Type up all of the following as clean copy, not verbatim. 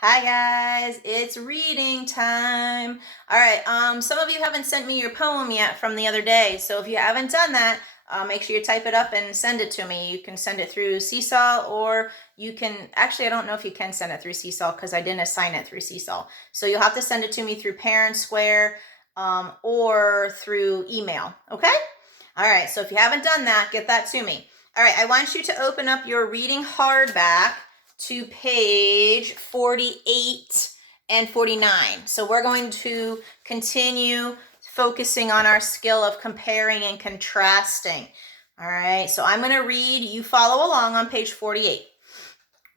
Hi guys, it's reading time. All right, some of you haven't sent me your poem yet from the other day, so if you haven't done that, make sure you type it up and send it to me. You can send it through Seesaw, or you can, actually, I don't know if you can send it through Seesaw because I didn't assign it through Seesaw. So you'll have to send it to me through Parent Square, or through email, okay? All right, so if you haven't done that, get that to me. All right, I want you to open up your reading hardback to page 48 and 49. So we're going to continue focusing on our skill of comparing and contrasting. All right, so I'm going to read, you follow along on page 48.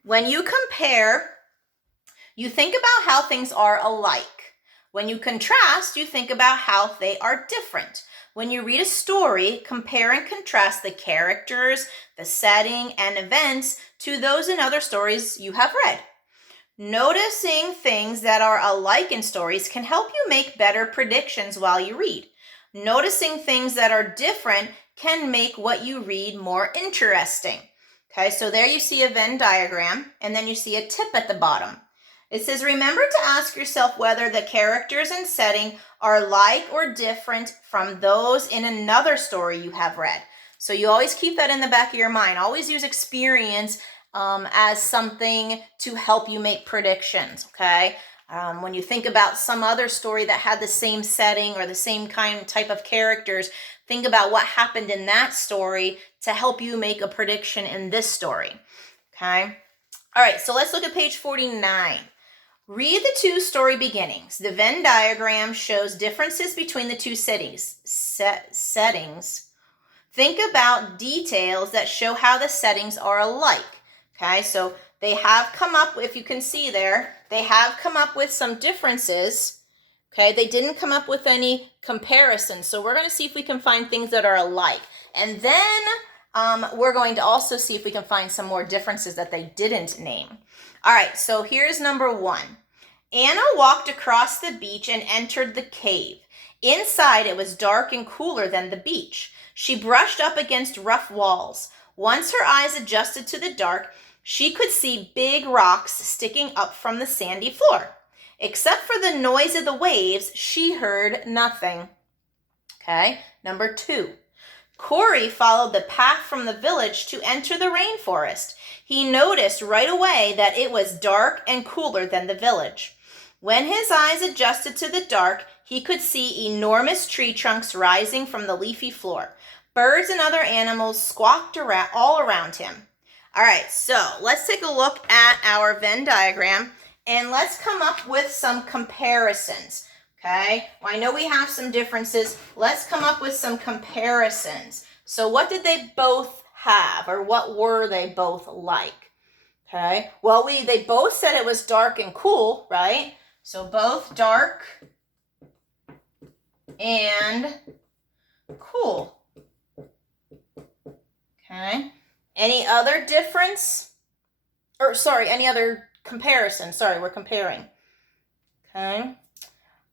When you compare, you think about how things are alike. When you contrast, you think about how they are different. When you read a story, compare and contrast the characters, the setting, and events to those in other stories you have read. Noticing things that are alike in stories can help you make better predictions while you read. Noticing things that are different can make what you read more interesting. Okay, so there you see a Venn diagram, and then you see a tip at the bottom. It says, remember to ask yourself whether the characters and setting are like or different from those in another story you have read. So you always keep that in the back of your mind. Always use experience as something to help you make predictions, okay? When you think about some other story that had the same setting or the same type of characters, think about what happened in that story to help you make a prediction in this story, okay? All right, so let's look at page 49. Read the two story beginnings. The Venn diagram shows differences between the two settings. Think about details that show how the settings are alike. Okay, so they have come up, if you can see there, they have come up with some differences. Okay, they didn't come up with any comparisons. So we're going to see if we can find things that are alike. And then we're going to also see if we can find some more differences that they didn't name. All right, so here's number one. Anna walked across the beach and entered the cave. Inside, it was dark and cooler than the beach. She brushed up against rough walls. Once her eyes adjusted to the dark, she could see big rocks sticking up from the sandy floor. Except for the noise of the waves, she heard nothing. Okay, number two. Corey followed the path from the village to enter the rainforest. He noticed right away that it was dark and cooler than the village. When his eyes adjusted to the dark, he could see enormous tree trunks rising from the leafy floor. Birds and other animals squawked all around him. All right, so let's take a look at our Venn diagram and let's come up with some comparisons. Okay, well, I know we have some differences. Let's come up with some comparisons. So what did they both have, or what were they both like? Okay, well, they both said it was dark and cool, right? So both dark and cool. Okay, any other difference? Or sorry, any other comparison? Sorry, we're comparing. Okay.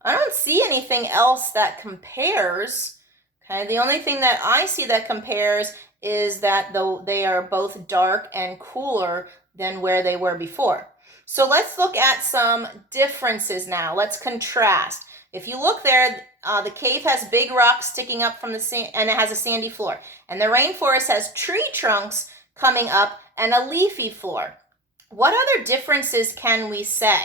I don't see anything else that compares. Okay, the only thing that I see that compares is that though they are both dark and cooler than where they were before. So let's look at some differences now. Let's contrast. If you look there, the cave has big rocks sticking up from the sand, and it has a sandy floor. And the rainforest has tree trunks coming up and a leafy floor. What other differences can we say?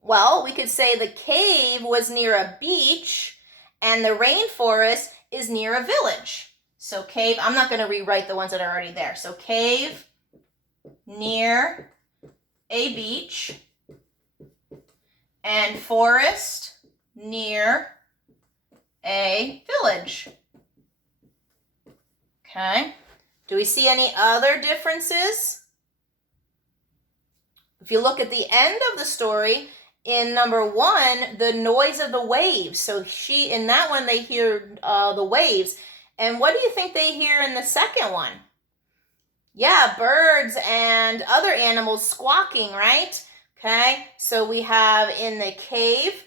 Well, we could say the cave was near a beach and the rainforest is near a village. So cave, I'm not going to rewrite the ones that are already there. So cave near a beach and forest near a village. Okay. Do we see any other differences? If you look at the end of the story, in number one, the noise of the waves. So in that one, they hear the waves. And what do you think they hear in the second one? Yeah, birds and other animals squawking, right? Okay, so we have in the cave,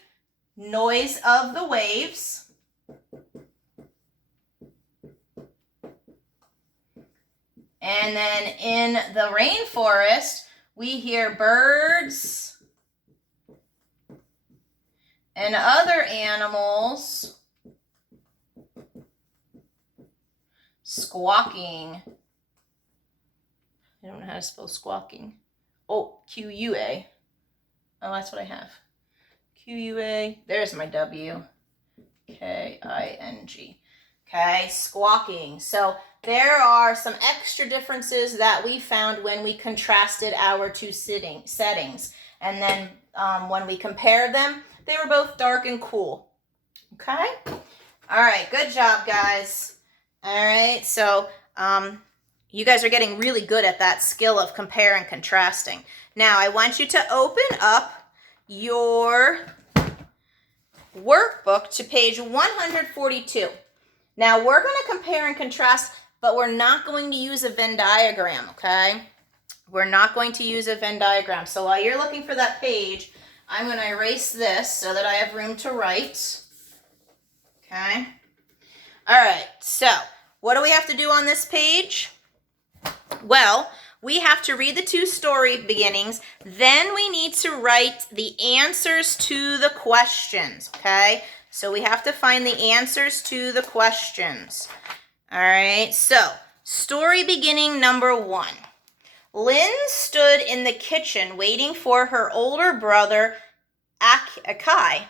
noise of the waves. And then in the rainforest, we hear birds and other animals squawking. I don't know how to spell squawking. Oh, Q-U-A. Oh, that's what I have. Q-U-A. There's my W. K-I-N-G. Okay, squawking. So there are some extra differences that we found when we contrasted our two settings. And then when we compared them, they were both dark and cool. Okay? All right, good job, guys. All right, so you guys are getting really good at that skill of compare and contrasting. Now, I want you to open up your workbook to page 142. Now, we're going to compare and contrast, but we're not going to use a Venn diagram, okay? We're not going to use a Venn diagram. So while you're looking for that page, I'm going to erase this so that I have room to write. Okay? All right, so what do we have to do on this page? Well, we have to read the two story beginnings. Then we need to write the answers to the questions, okay? So we have to find the answers to the questions. All right, so story beginning number 1. Lynn stood in the kitchen waiting for her older brother, Akai.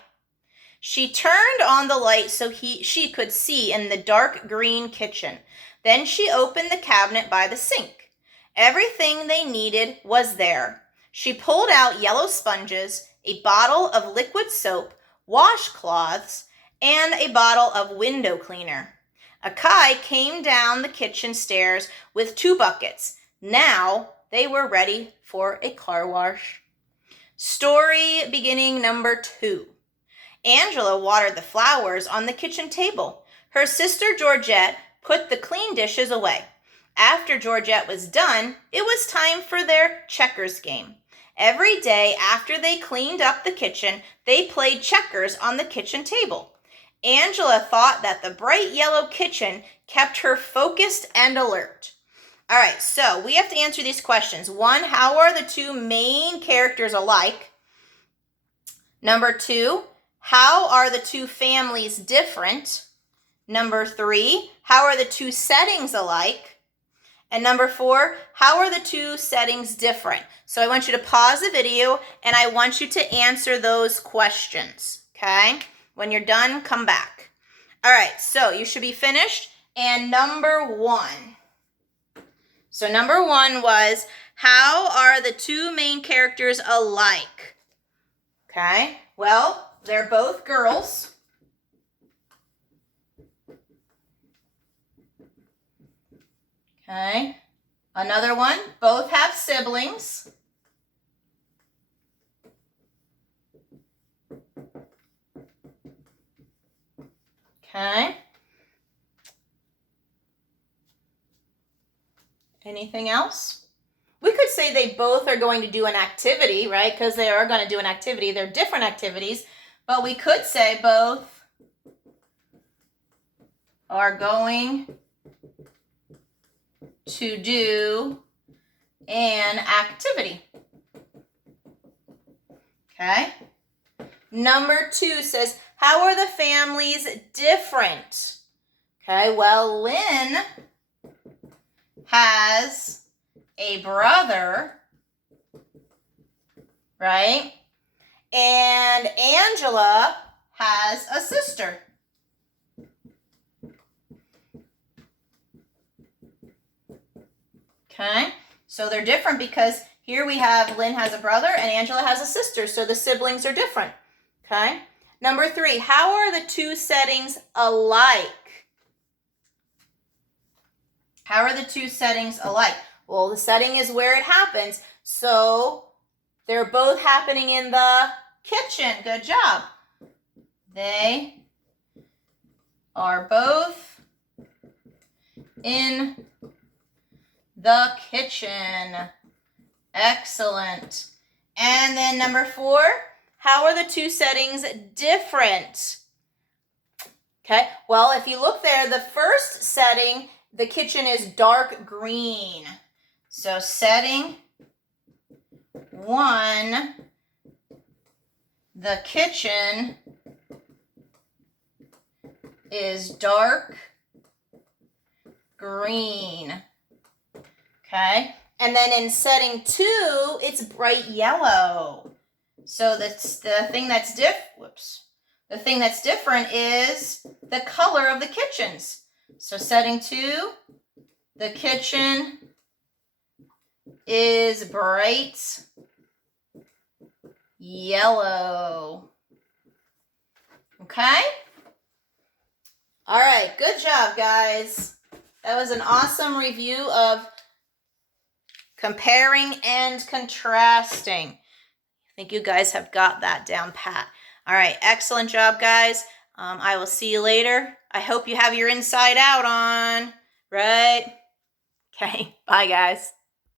She turned on the light so she could see in the dark green kitchen. Then she opened the cabinet by the sink. Everything they needed was there. She pulled out yellow sponges, a bottle of liquid soap, washcloths, and a bottle of window cleaner. Akai came down the kitchen stairs with 2 buckets. Now they were ready for a car wash. Story beginning number 2. Angela watered the flowers on the kitchen table. Her sister Georgette put the clean dishes away. After Georgette was done, it was time for their checkers game. Every day after they cleaned up the kitchen, they played checkers on the kitchen table. Angela thought that the bright yellow kitchen kept her focused and alert. All right, so we have to answer these questions. 1, how are the 2 main characters alike? Number 2, how are the 2 families different? Number 3, how are the 2 settings alike? And number 4, how are the 2 settings different? So I want you to pause the video and I want you to answer those questions, okay? When you're done, come back. All right, so you should be finished. And number 1. So number 1 was, how are the 2 main characters alike? Okay, well, they're both girls. Okay, another one, both have siblings. Okay. Anything else? We could say they both are going to do an activity, right? Because they are going to do an activity. They're different activities. But we could say both are going to do an activity. Okay. Number 2 says, how are the families different? Okay, well, Lynn has a brother, right? And Angela has a sister. Okay, so they're different because here we have Lynn has a brother and Angela has a sister, so the siblings are different. Okay, number 3, how are the 2 settings alike? How are the 2 settings alike? Well, the setting is where it happens, so they're both happening in the kitchen. Good job. They are both in the kitchen. Excellent. And then number 4, how are the 2 settings different? Okay, well, if you look there, the first setting, the kitchen is dark green. So setting 1, the kitchen is dark green. Okay. And then in setting 2, it's bright yellow. So that's the thing that's The thing that's different is the color of the kitchens. So setting 2, the kitchen is bright yellow. Okay? All right, good job, guys. That was an awesome review of comparing and contrasting. I think you guys have got that down pat. All right, excellent job, guys. I will see you later. I hope you have your inside out on, right? Okay, bye, guys.